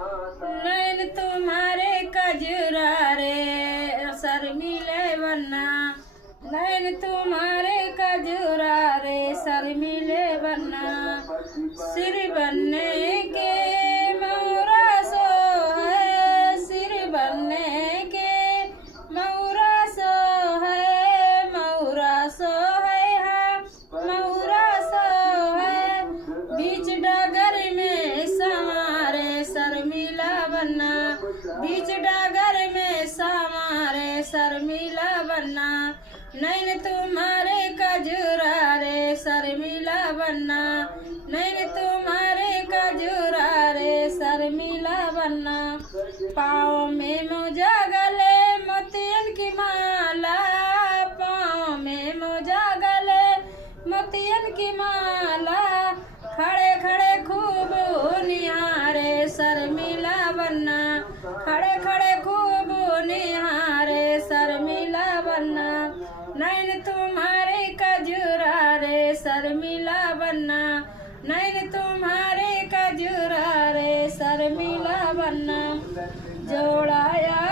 नैन तुम्हारे कजरा रे शर्मिले बन्ना, नैन तुम्हारे कजरा रे शर्मिले बन्ना। सिर बनने के मौरा सो है, सिर बनने के मौरा सो है, मौरा सो है, हाँ मौरा सो है। बीच डगर में समारे शर्मिला बन्ना, बीच डगर में समारे शर्मिला बन्ना। नैन तुम्हारे कजरा रे शर्मिला बन्ना, नैन तुम्हारे कजरा रे शर्मिला बन्ना। पाँव में मोजा गले मोतियन की माला, पाँव में मोजा गले मोतियन की माला। खड़े खड़े खूब निहारे शर्मिला बन्ना, खड़े खड़े खूब निहारे शर्मिला बन्ना। नैन तुम्हारे कजरा रे शर्मिला बन्ना, नैन तुम्हारे कजरा रे शर्मिला बन्ना। जोड़ाया